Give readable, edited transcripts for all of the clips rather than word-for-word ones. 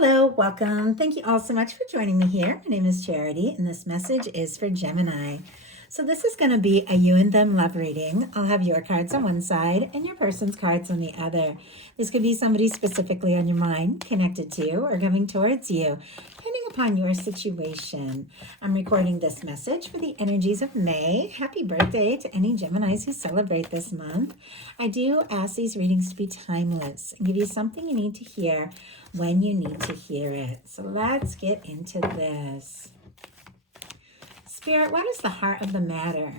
Hello, welcome. Thank you all so much for joining me here. My name is Charity, and this message is for Gemini. So this is going to be a you and them love reading. I'll have your cards on one side and your person's cards on the other. This could be somebody specifically on your mind, connected to or coming towards you, depending upon your situation. I'm recording this message for the energies of May. Happy birthday to any Geminis who celebrate this month. I do ask these readings to be timeless and give you something you need to hear when you need to hear it. So let's get into this. Spirit, what is the heart of the matter?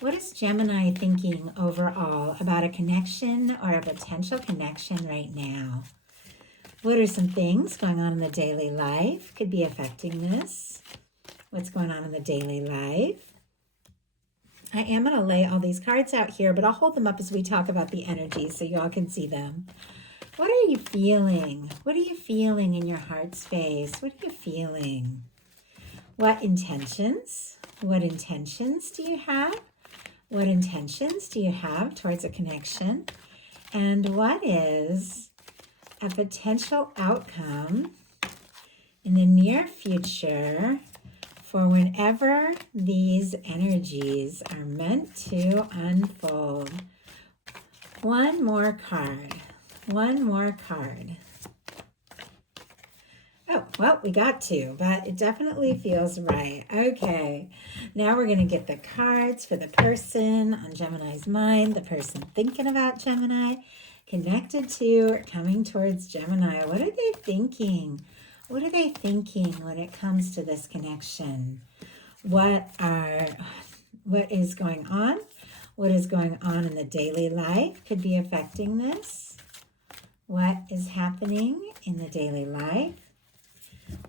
What is Gemini thinking overall about a connection or a potential connection right now? What are some things going on in the daily life could be affecting this? What's going on in the daily life? I am going to lay all these cards out here, but I'll hold them up as we talk about the energy so y'all can see them. What are you feeling? What are you feeling in your heart space? What are you feeling? What intentions? What intentions do you have? What intentions do you have towards a connection? And what is a potential outcome in the near future for whenever these energies are meant to unfold? One more card. One more card. Oh, well, we got two, but it definitely feels right. Okay, now we're going to get the cards for the person on Gemini's mind, the person thinking about Gemini, connected to or coming towards Gemini. What are they thinking? What are they thinking when it comes to this connection? What is going on? What is going on in the daily life could be affecting this? What is happening in the daily life?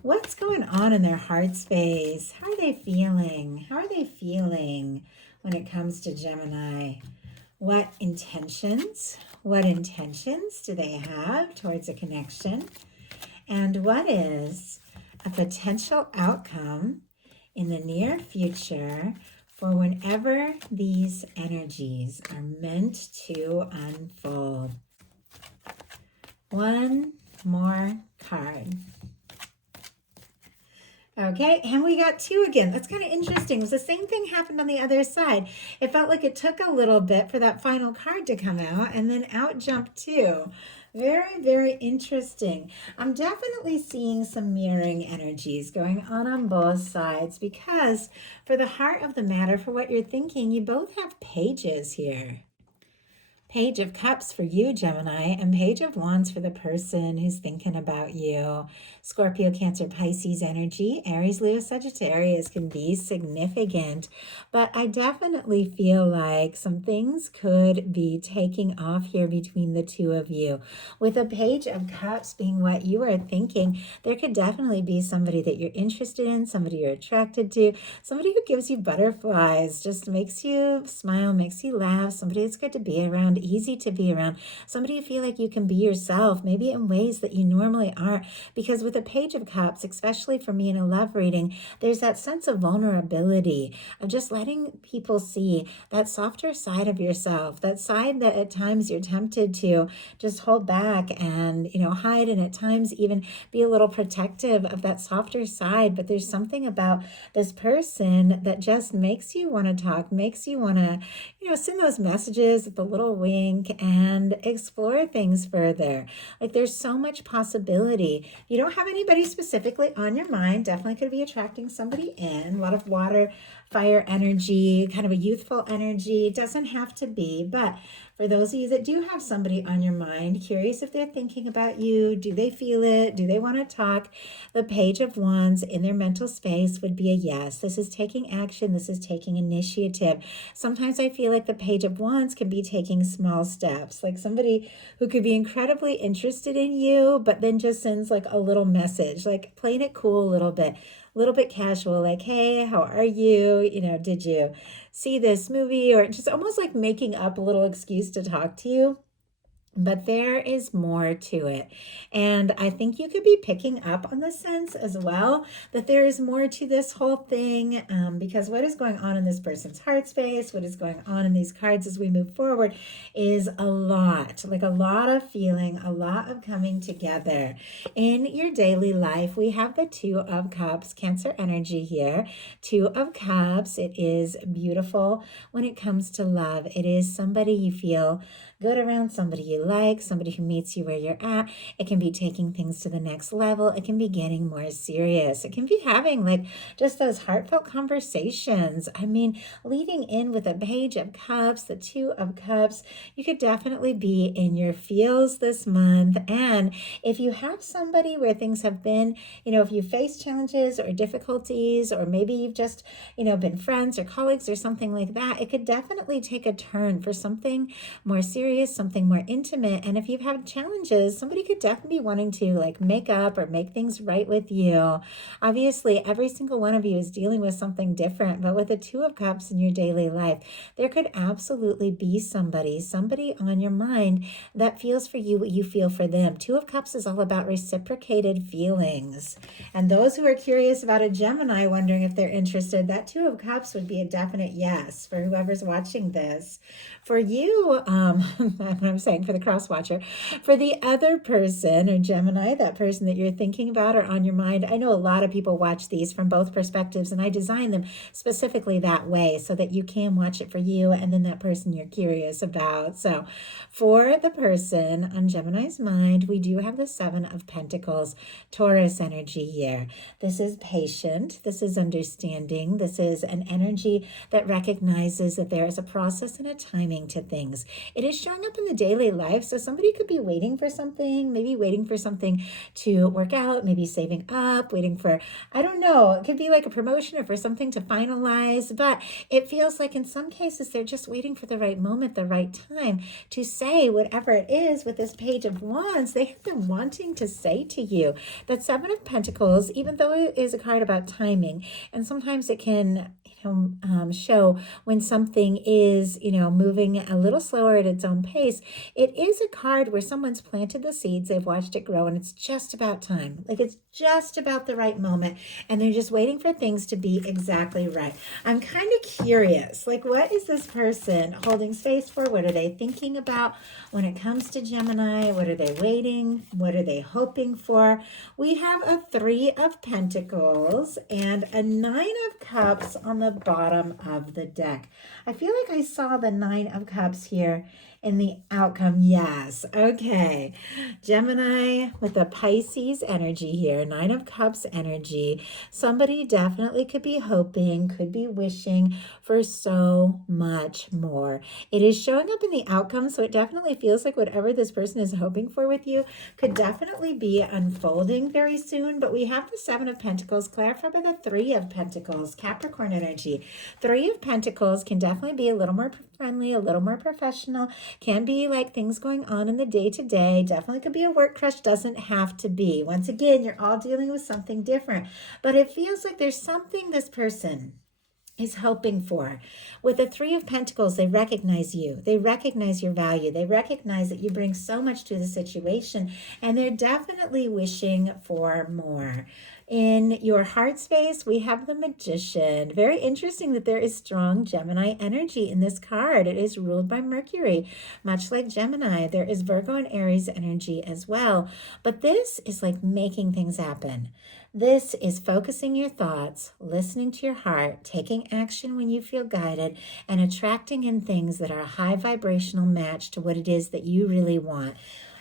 What's going on in their heart space? How are they feeling? How are they feeling when it comes to Gemini? What intentions do they have towards a connection? And what is a potential outcome in the near future for whenever these energies are meant to unfold? One more card. Okay, and we got two again. That's kind of interesting. It was the same thing happened on the other side. It felt like it took a little bit for that final card to come out, and then out jumped two. Very, very interesting. I'm definitely seeing some mirroring energies going on both sides because for the heart of the matter, for what you're thinking, you both have pages here. Page of Cups for you, Gemini, and Page of Wands for the person who's thinking about you. Scorpio, Cancer, Pisces energy, Aries, Leo, Sagittarius can be significant, but I definitely feel like some things could be taking off here between the two of you. With a Page of Cups being what you are thinking, there could definitely be somebody that you're interested in, somebody you're attracted to, somebody who gives you butterflies, just makes you smile, makes you laugh, somebody that's good to be around, easy to be around, somebody you feel like you can be yourself, maybe in ways that you normally aren't. Because with a Page of Cups, especially for me in a love reading, there's that sense of vulnerability, of just letting people see that softer side of yourself, that side that at times you're tempted to just hold back and, hide, and at times even be a little protective of that softer side. But there's something about this person that just makes you want to talk, makes you want to, send those messages with a little wink and explore things further. Like there's so much possibility. If you don't have anybody specifically on your mind, definitely could be attracting somebody in. A lot of water, fire energy, kind of a youthful energy. It doesn't have to be, but for those of you that do have somebody on your mind, curious if they're thinking about you, do they feel it? Do they want to talk? The Page of Wands in their mental space would be a yes. This is taking action. This is taking initiative. Sometimes I feel like the Page of Wands can be taking small steps, like somebody who could be incredibly interested in you, but then just sends like a little message, like playing it cool a little bit casual, like, hey, how are you? Did you see this movie? Or just almost like making up a little excuse to talk to you. But there is more to it. And I think you could be picking up on the sense as well that there is more to this whole thing, because what is going on in this person's heart space, what is going on in these cards as we move forward is a lot, like a lot of feeling, a lot of coming together. In your daily life, we have the Two of Cups, Cancer energy here. Two of Cups, it is beautiful when it comes to love. It is somebody you feel good around, somebody you like, somebody who meets you where you're at. It can be taking things to the next level. It can be getting more serious. It can be having like just those heartfelt conversations. I mean, leading in with a Page of Cups, the Two of Cups, you could definitely be in your feels this month. And if you have somebody where things have been, if you face challenges or difficulties, or maybe you've just, been friends or colleagues or something like that, it could definitely take a turn for something more serious, something more intimate. And if you've had challenges, somebody could definitely be wanting to like make up or make things right with you. Obviously, every single one of you is dealing with something different, but with the Two of Cups in your daily life, there could absolutely be somebody on your mind that feels for you what you feel for them. Two of Cups is all about reciprocated feelings. And those who are curious about a Gemini, wondering if they're interested, that Two of Cups would be a definite yes for whoever's watching this. For you, what I'm saying for the cross watcher, for the other person or Gemini, that person that you're thinking about or on your mind, I know a lot of people watch these from both perspectives, and I design them specifically that way so that you can watch it for you and then that person you're curious about. So for the person on Gemini's mind, we do have the Seven of Pentacles, Taurus energy here. This is patient. This is understanding. This is an energy that recognizes that there is a process and a timing to things. It is showing up in the daily life. So somebody could be waiting for something, maybe waiting for something to work out, maybe saving up, waiting for, I don't know, it could be like a promotion or for something to finalize. But it feels like in some cases, they're just waiting for the right moment, the right time to say whatever it is. With this Page of Wands, they have been wanting to say to you. That Seven of Pentacles, even though it is a card about timing, and sometimes it can show when something is, moving a little slower at its own pace, it is a card where someone's planted the seeds, they've watched it grow, and it's just about time. Like it's just about the right moment, and they're just waiting for things to be exactly right. I'm kind of curious, like what is this person holding space for? What are they thinking about when it comes to Gemini? What are they waiting? What are they hoping for? We have a Three of Pentacles and a Nine of Cups on the bottom of the deck. I feel like I saw the Nine of Cups here in the outcome. Yes. Okay. Gemini with the Pisces energy here, Nine of Cups energy. Somebody definitely could be hoping, could be wishing for so much more. It is showing up in the outcome, so it definitely feels like whatever this person is hoping for with you could definitely be unfolding very soon. But we have the Seven of Pentacles clarified by the Three of Pentacles, Capricorn energy. Three of Pentacles can definitely be a little more friendly, a little more professional, can be like things going on in the day-to-day, definitely could be a work crush, doesn't have to be. Once again, you're all dealing with something different, but it feels like there's something this person is hoping for. With the Three of Pentacles, they recognize you. They recognize your value. They recognize that you bring so much to the situation, and they're definitely wishing for more. In your heart space, we have the Magician. Very interesting that there is strong Gemini energy in this card. It is ruled by Mercury, much like Gemini. There is Virgo and Aries energy as well. But this is like making things happen. This is focusing your thoughts, listening to your heart, taking action when you feel guided, and attracting in things that are a high vibrational match to what it is that you really want.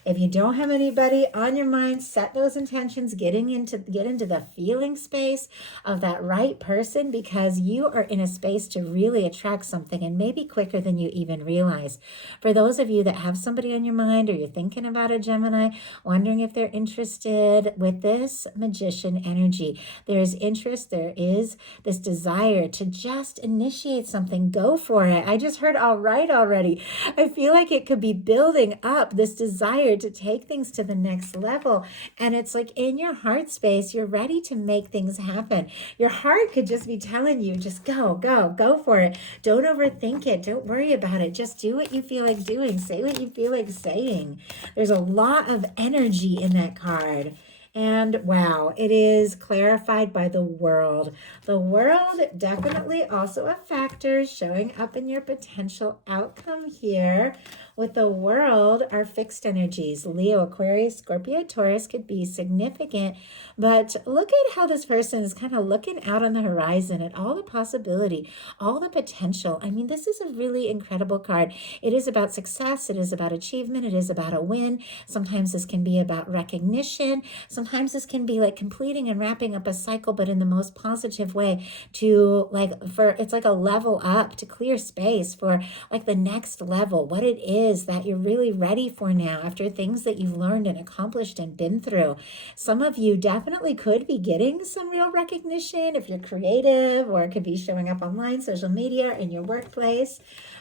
If you don't have anybody on your mind, set those intentions, get into the feeling space of that right person, because you are in a space to really attract something, and maybe quicker than you even realize. For those of you that have somebody on your mind, or you're thinking about a Gemini, wondering if they're interested, with this Magician energy, there is interest, there is this desire to just initiate something, go for it. I just heard all right already. I feel like it could be building up this desire desire to take things to the next level. And it's like in your heart space, you're ready to make things happen. Your heart could just be telling you, just go for it. Don't overthink it. Don't worry about it. Just do what you feel like doing. Say what you feel like saying. There's a lot of energy in that card. And wow, it is clarified by the world. The world definitely also a factor showing up in your potential outcome here. With the world, our fixed energies, Leo, Aquarius, Scorpio, Taurus could be significant. But look at how this person is kind of looking out on the horizon at all the possibility, all the potential. I mean, this is a really incredible card. It is about success. It is about achievement. It is about a win. Sometimes this can be about recognition. Sometimes this can be like completing and wrapping up a cycle, but in the most positive way to it's like a level up, to clear space for like the next level, what it is that you're really ready for now after things that you've learned and accomplished and been through. Some of you definitely could be getting some real recognition if you're creative, or it could be showing up online, social media, in your workplace.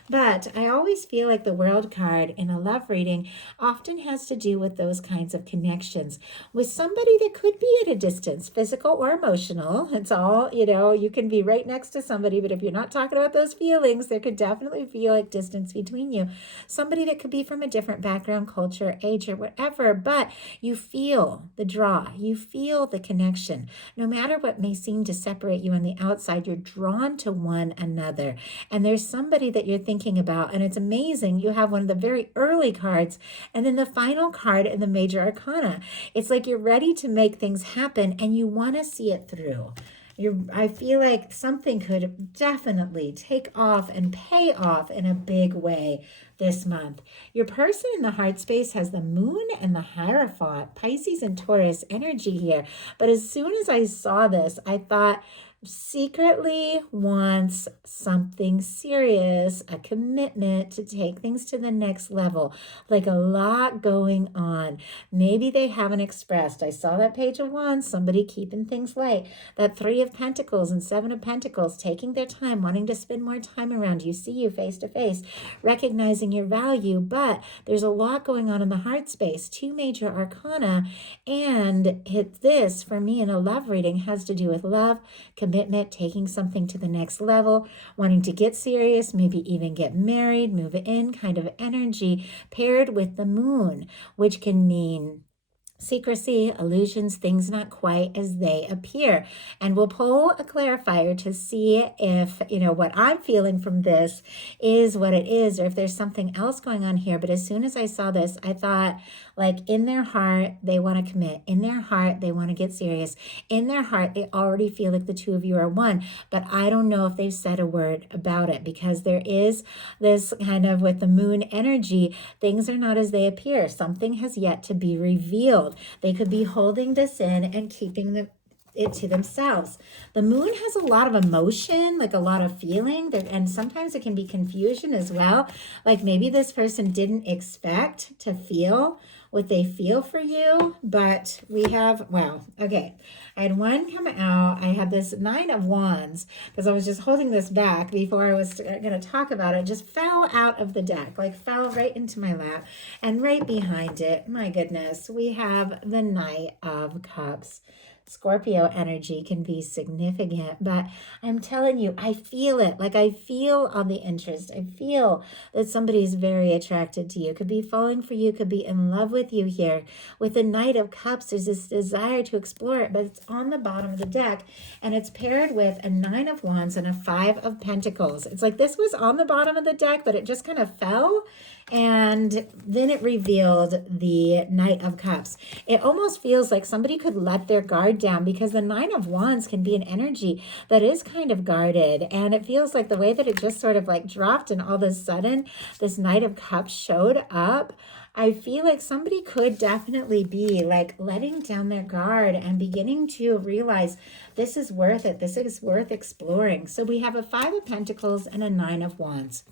But I always feel like the world card in a love reading often has to do with those kinds of connections with somebody that could be at a distance, physical or emotional. It's all, you can be right next to somebody, but if you're not talking about those feelings, there could definitely feel like distance between you. Somebody that could be from a different background, culture, age, or whatever, but you feel the draw, you feel the connection. No matter what may seem to separate you on the outside, you're drawn to one another. And there's somebody that you're thinking about, and it's amazing. You have one of the very early cards and then the final card in the major arcana. It's like you're ready to make things happen and you want to see it through. I feel like something could definitely take off and pay off in a big way this month. Your person in the heart space has the moon and the Hierophant, Pisces and Taurus energy here. But as soon as I saw this, I thought, secretly wants something serious, a commitment to take things to the next level, like a lot going on. Maybe they haven't expressed. I saw that Page of Wands, somebody keeping things light. That Three of Pentacles and Seven of Pentacles, taking their time, wanting to spend more time around you, see you face to face, recognizing your value. But there's a lot going on in the heart space, two major arcana. And this, for me in a love reading, has to do with love, commitment, taking something to the next level, wanting to get serious, maybe even get married, move in kind of energy, paired with the moon, which can mean secrecy, illusions, things not quite as they appear. And we'll pull a clarifier to see if, what I'm feeling from this is what it is, or if there's something else going on here. But as soon as I saw this, I thought, like, in their heart, they want to commit. In their heart, they want to get serious. In their heart, they already feel like the two of you are one. But I don't know if they've said a word about it, because there is this kind of, with the moon energy, things are not as they appear. Something has yet to be revealed. They could be holding this in and keeping it to themselves. The moon has a lot of emotion, like a lot of feeling, and sometimes it can be confusion as well. Like maybe this person didn't expect to feel what they feel for you, but we have, okay. I had one come out. I had this Nine of Wands, because I was just holding this back before I was going to talk about it. Just fell out of the deck, like fell right into my lap. And right behind it, my goodness, we have the Knight of Cups. Scorpio energy can be significant, but I'm telling you, I feel it. Like I feel all the interest. I feel that somebody is very attracted to you, could be falling for you, could be in love with you here. With the Knight of Cups, there's this desire to explore it, but it's on the bottom of the deck, and it's paired with a Nine of Wands and a Five of Pentacles. It's like this was on the bottom of the deck, but it just kind of fell, and then it revealed the Knight of Cups. It almost feels like somebody could let their guard down, because the Nine of Wands can be an energy that is kind of guarded, and it feels like the way that it just sort of like dropped and all of a sudden this Knight of Cups showed up. I feel like somebody could definitely be like letting down their guard and beginning to realize this is worth it. This is worth exploring. So we have a Five of Pentacles and a Nine of Wands.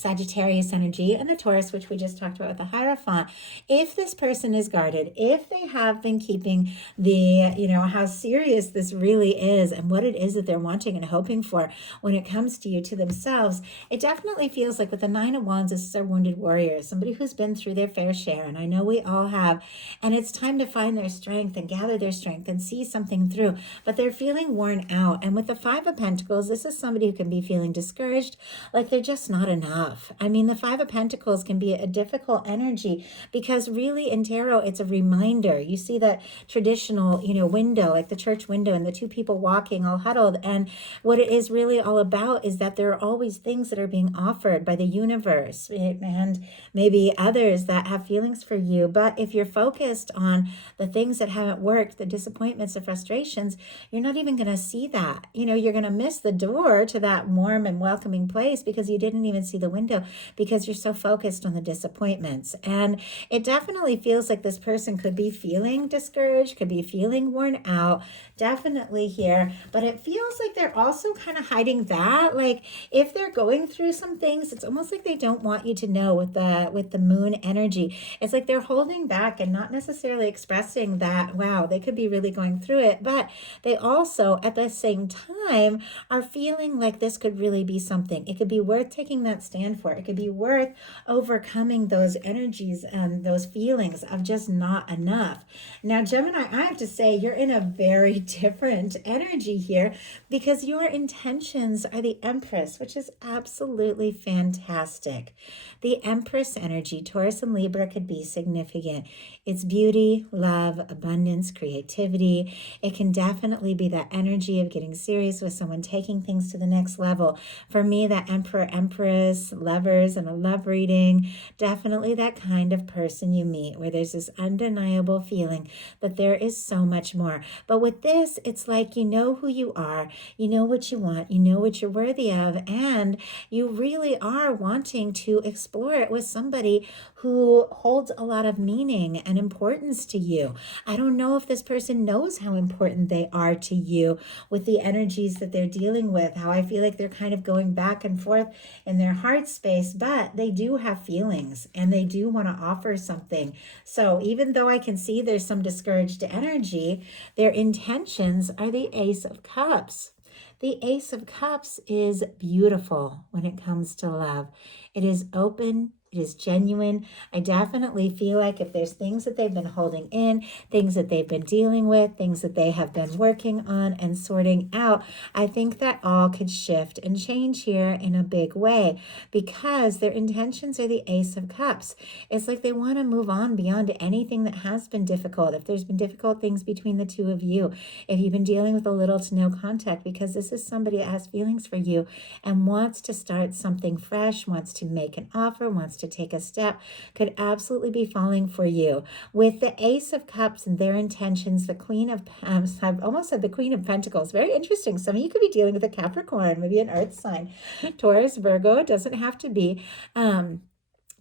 Sagittarius energy, and the Taurus, which we just talked about with the Hierophant. If this person is guarded, if they have been keeping the, how serious this really is and what it is that they're wanting and hoping for when it comes to you, to themselves, it definitely feels like with the Nine of Wands, this is a wounded warrior, somebody who's been through their fair share, and I know we all have, and it's time to find their strength and gather their strength and see something through, but they're feeling worn out. And with the Five of Pentacles, this is somebody who can be feeling discouraged, like they're just not enough. I mean, the Five of Pentacles can be a difficult energy because really in tarot, it's a reminder. You see that traditional, window, like the church window and the two people walking all huddled. And what it is really all about is that there are always things that are being offered by the universe and maybe others that have feelings for you. But if you're focused on the things that haven't worked, the disappointments, the frustrations, you're not even going to see that. You're going to miss the door to that warm and welcoming place because you didn't even see the window because you're so focused on the disappointments. And it definitely feels like this person could be feeling discouraged, could be feeling worn out, definitely here. But it feels like they're also kind of hiding that. Like if they're going through some things, it's almost like they don't want you to know with the moon energy. It's like they're holding back and not necessarily expressing that, wow, they could be really going through it. But they also, at the same time, are feeling like this could really be something. It could be worth taking that stand for. It could be worth overcoming those energies and those feelings of just not enough. Now, Gemini, I have to say, you're in a very different energy here because your intentions are the Empress, which is absolutely fantastic. The Empress energy, Taurus and Libra, could be significant. It's beauty, love, abundance, creativity. It can definitely be that energy of getting serious with someone, taking things to the next level. For me, that Emperor, Empress, lovers, and a love reading, definitely that kind of person you meet where there's this undeniable feeling that there is so much more. But with this, it's like you know who you are, you know what you want, you know what you're worthy of, and you really are wanting to explore it with somebody who holds a lot of meaning and importance to you. I don't know if this person knows how important they are to you with the energies that they're dealing with, how I feel like they're kind of going back and forth in their heart space, but they do have feelings and they do want to offer something. So even though I can see there's some discouraged energy, their intentions are the Ace of Cups. The Ace of Cups is beautiful when it comes to love. It is open. It is genuine. I definitely feel like if there's things that they've been holding in, things that they've been dealing with, things that they have been working on and sorting out, I think that all could shift and change here in a big way because their intentions are the Ace of Cups. It's like they want to move on beyond anything that has been difficult. If there's been difficult things between the two of you, if you've been dealing with a little to no contact, because this is somebody that has feelings for you and wants to start something fresh, wants to make an offer, wants to take a step, could absolutely be falling for you. With the Ace of Cups and their intentions, the Queen of, I've almost said the Queen of Pentacles. Very interesting. Some of you could be dealing with a Capricorn, maybe an earth sign, Taurus, Virgo. It doesn't have to be.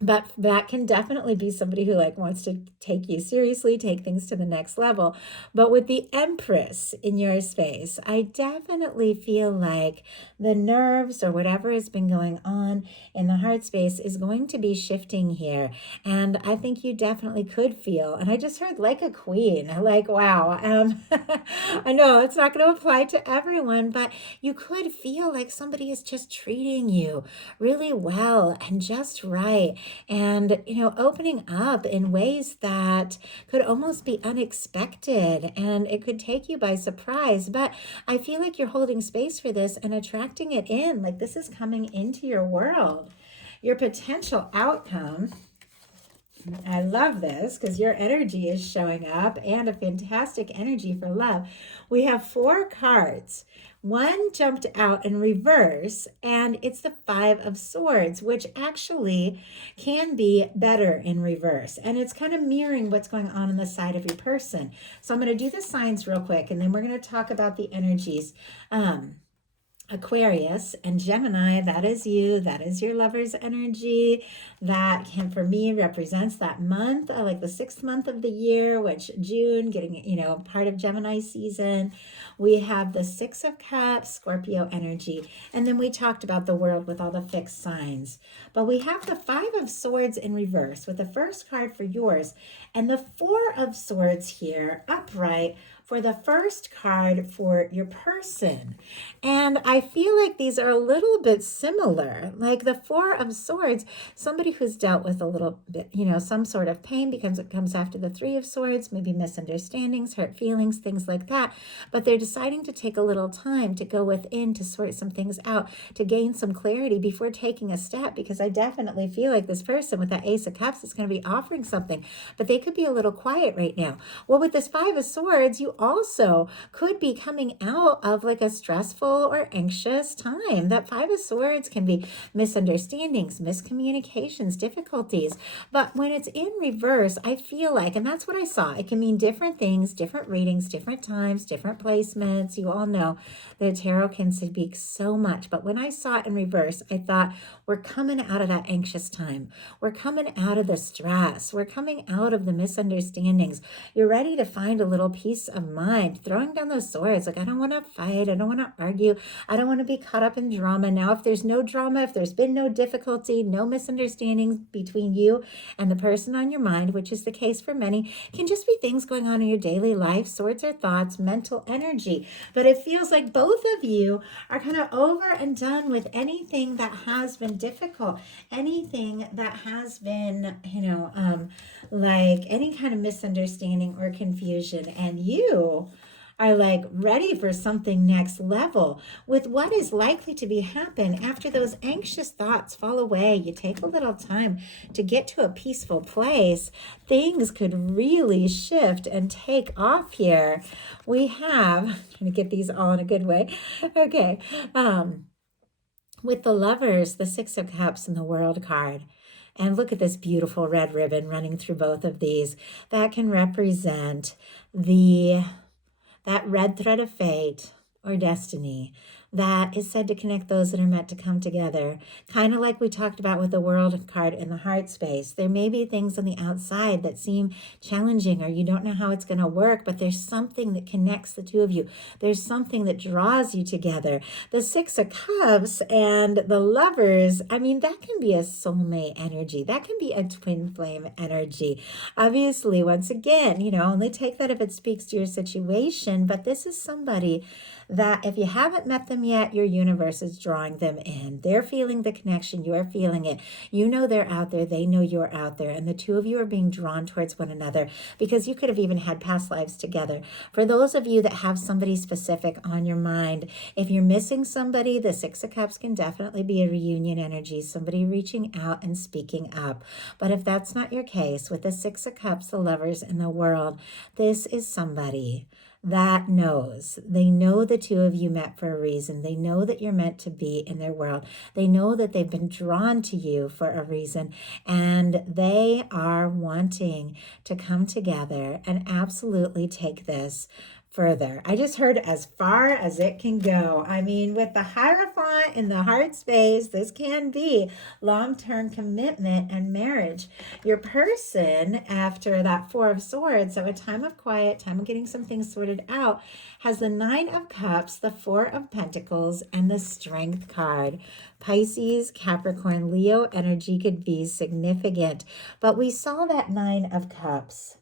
But that can definitely be somebody who wants to take you seriously, take things to the next level. But with the Empress in your space, I definitely feel like the nerves or whatever has been going on in the heart space is going to be shifting here. And I think you definitely could feel, and I just heard like a queen, like, wow. I know it's not going to apply to everyone, but you could feel like somebody is just treating you really well and just right. And, opening up in ways that could almost be unexpected and it could take you by surprise. But I feel like you're holding space for this and attracting it in, like this is coming into your world. Your potential outcome, I love this because your energy is showing up and a fantastic energy for love. We have 4 cards. One jumped out in reverse, and it's the 5 of Swords, which actually can be better in reverse. And it's kind of mirroring what's going on the side of your person. So I'm going to do the signs real quick, and then we're going to talk about the energies. Aquarius and Gemini, that is you. That is your lover's energy. That can, for me, represents that month, like the 6th month of the year, which June, getting, part of Gemini season. We have the 6 of Cups, Scorpio energy. And then we talked about the world with all the fixed signs. But we have the 5 of Swords in reverse with the first card for yours and the 4 of Swords here upright for the first card for your person. And I feel like these are a little bit similar. Like the 4 of Swords, somebody who's dealt with a little bit, some sort of pain because it comes after the 3 of Swords, maybe misunderstandings, hurt feelings, things like that. But they're deciding to take a little time to go within to sort some things out, to gain some clarity before taking a step, because I definitely feel like this person with that Ace of Cups is going to be offering something, but they could be a little quiet right now. Well, with this 5 of Swords, you also could be coming out of like a stressful or anxious time. That 5 of Swords can be misunderstandings, miscommunications, difficulties. But when it's in reverse, I feel like, and that's what I saw, it can mean different things, different readings, different times, different placements. You all know the tarot can speak so much. But when I saw it in reverse, I thought, we're coming out of that anxious time. We're coming out of the stress. We're coming out of the misunderstandings. You're ready to find a little peace of mind, throwing down those swords. Like, I don't want to fight. I don't want to argue. I don't want to be caught up in drama. Now, if there's no drama, if there's been no difficulty, no misunderstandings between you and the person on your mind, which is the case for many, can just be things going on in your daily life. Swords are thoughts, mental energy. But it feels like both of you are kind of over and done with anything that has been difficult, anything that has been, like any kind of misunderstanding or confusion. And you are like ready for something next level with what is likely to be happen after those anxious thoughts fall away. You take a little time to get to a peaceful place. Things could really shift and take off here. We have, I'm trying to get these all in a good way. Okay. With the Lovers, the 6 of Cups and the World card. And look at this beautiful red ribbon running through both of these. That can represent that red thread of fate or destiny that is said to connect those that are meant to come together. Kind of like we talked about with the World card in the heart space. There may be things on the outside that seem challenging or you don't know how it's going to work, but there's something that connects the two of you. There's something that draws you together. The 6 of Cups and the Lovers, I mean, that can be a soulmate energy. That can be a twin flame energy. Obviously, once again, only take that if it speaks to your situation, but this is somebody that if you haven't met them yet, your universe is drawing them in. They're feeling the connection. You're feeling it. You know they're out there. They know you're out there. And the two of you are being drawn towards one another because you could have even had past lives together. For those of you that have somebody specific on your mind, if you're missing somebody, the 6 of Cups can definitely be a reunion energy, somebody reaching out and speaking up. But if that's not your case, with the 6 of Cups, the Lovers in the World, this is somebody that knows. They know the two of you met for a reason. They know that you're meant to be in their world. They know that they've been drawn to you for a reason, and they are wanting to come together and absolutely take this further. I just heard as far as it can go. I mean, with the Hierophant in the heart space, this can be long-term commitment and marriage. Your person, after that 4 of Swords, so a time of quiet, time of getting some things sorted out, has the 9 of Cups, the 4 of Pentacles, and the Strength card. Pisces, Capricorn, Leo energy could be significant, but we saw that 9 of Cups.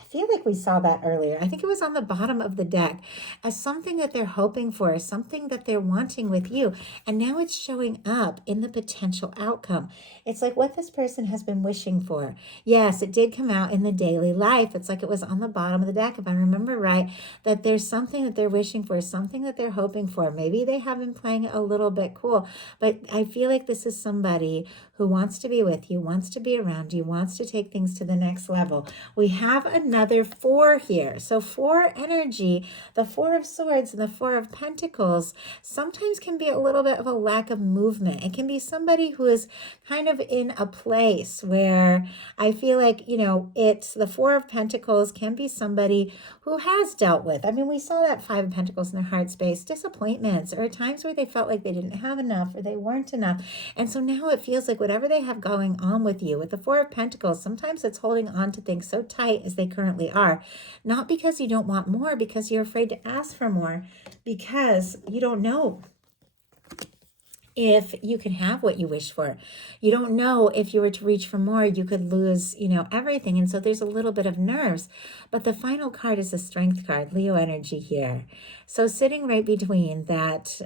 I feel like we saw that earlier. I think it was on the bottom of the deck as something that they're hoping for, something that they're wanting with you. And now it's showing up in the potential outcome. It's like what this person has been wishing for. Yes, it did come out in the daily life. It's like it was on the bottom of the deck, if I remember right, that there's something that they're wishing for, something that they're hoping for. Maybe they have been playing it a little bit cool, but I feel like this is somebody who wants to be with you, wants to be around you, wants to take things to the next level. We have a another 4 here. So 4 energy, the 4 of swords and the 4 of pentacles sometimes can be a little bit of a lack of movement. It can be somebody who is kind of in a place where I feel like, it's the 4 of pentacles can be somebody who has dealt with. I mean, we saw that 5 of pentacles in their heart space, disappointments or times where they felt like they didn't have enough or they weren't enough. And so now it feels like whatever they have going on with you, with the 4 of pentacles, sometimes it's holding on to things so tight as they currently are. Not because you don't want more, because you're afraid to ask for more, because you don't know if you can have what you wish for. You don't know if you were to reach for more, you could lose, everything. And so there's a little bit of nerves. But the final card is a strength card, Leo energy here. So sitting right between that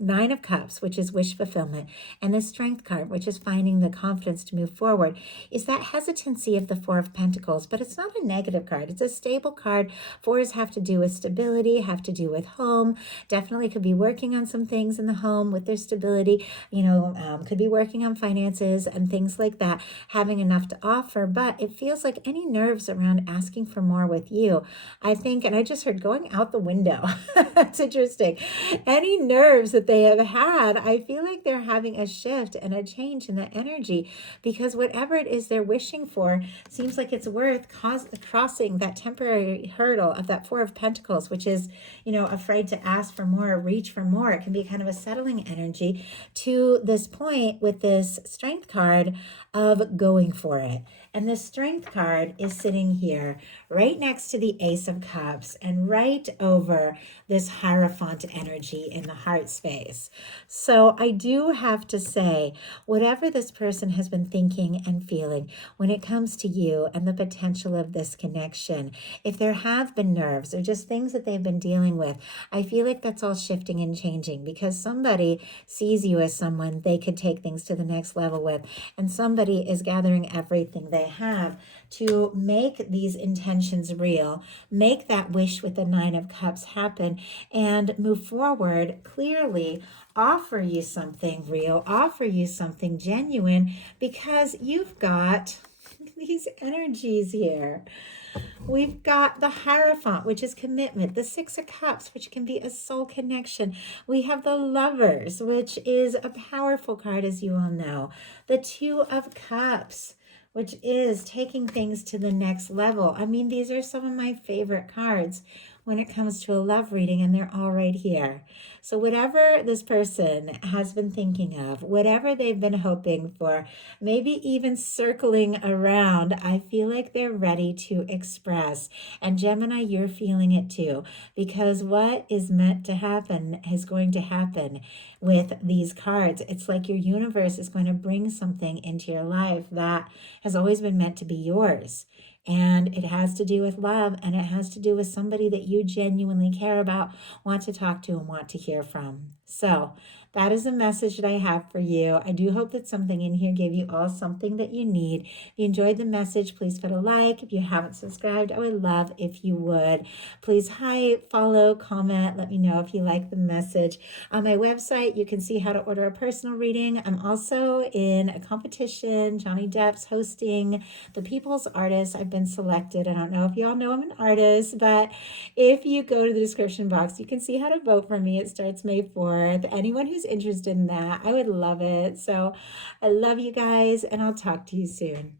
9 of Cups, which is wish fulfillment, and the Strength card, which is finding the confidence to move forward, is that hesitancy of the 4 of Pentacles. But it's not a negative card. It's a stable card. 4s have to do with stability, have to do with home. Definitely could be working on some things in the home with their stability. Could be working on finances and things like that, having enough to offer. But it feels like any nerves around asking for more with you, I think, and I just heard going out the window. That's interesting. Any nerves that they have had, I feel like they're having a shift and a change in the energy, because whatever it is they're wishing for seems like it's worth crossing that temporary hurdle of that 4 of Pentacles, which is, afraid to ask for more or reach for more. It can be kind of a settling energy to this point with this Strength card of going for it. And the Strength card is sitting here right next to the Ace of Cups and right over this Hierophant energy in the heart space. So I do have to say, whatever this person has been thinking and feeling when it comes to you and the potential of this connection, if there have been nerves or just things that they've been dealing with, I feel like that's all shifting and changing, because somebody sees you as someone they could take things to the next level with, and somebody is gathering everything they have to make these intentions real, make that wish with the 9 of Cups happen, and move forward clearly, offer you something real, offer you something genuine, because you've got these energies here. We've got the Hierophant, which is commitment, the 6 of Cups, which can be a soul connection. We have the Lovers, which is a powerful card, as you all know. The 2 of Cups, which is taking things to the next level. I mean, these are some of my favorite cards when it comes to a love reading, and they're all right here. So whatever this person has been thinking of, whatever they've been hoping for, maybe even circling around, I feel like they're ready to express. And Gemini, you're feeling it too, because what is meant to happen is going to happen with these cards. It's like your universe is going to bring something into your life that has always been meant to be yours. And it has to do with love, and it has to do with somebody that you genuinely care about, want to talk to, and want to hear from. So that is a message that I have for you. I do hope that something in here gave you all something that you need. If you enjoyed the message, please put a like. If you haven't subscribed, I would love if you would. Please follow, comment, let me know if you like the message. On my website, you can see how to order a personal reading. I'm also in a competition. Johnny Depp's hosting The People's Artist. I've been selected. I don't know if you all know I'm an artist, but if you go to the description box, you can see how to vote for me. It starts May 4th. Anyone who's interested in that, I would love it. So I love you guys, and I'll talk to you soon.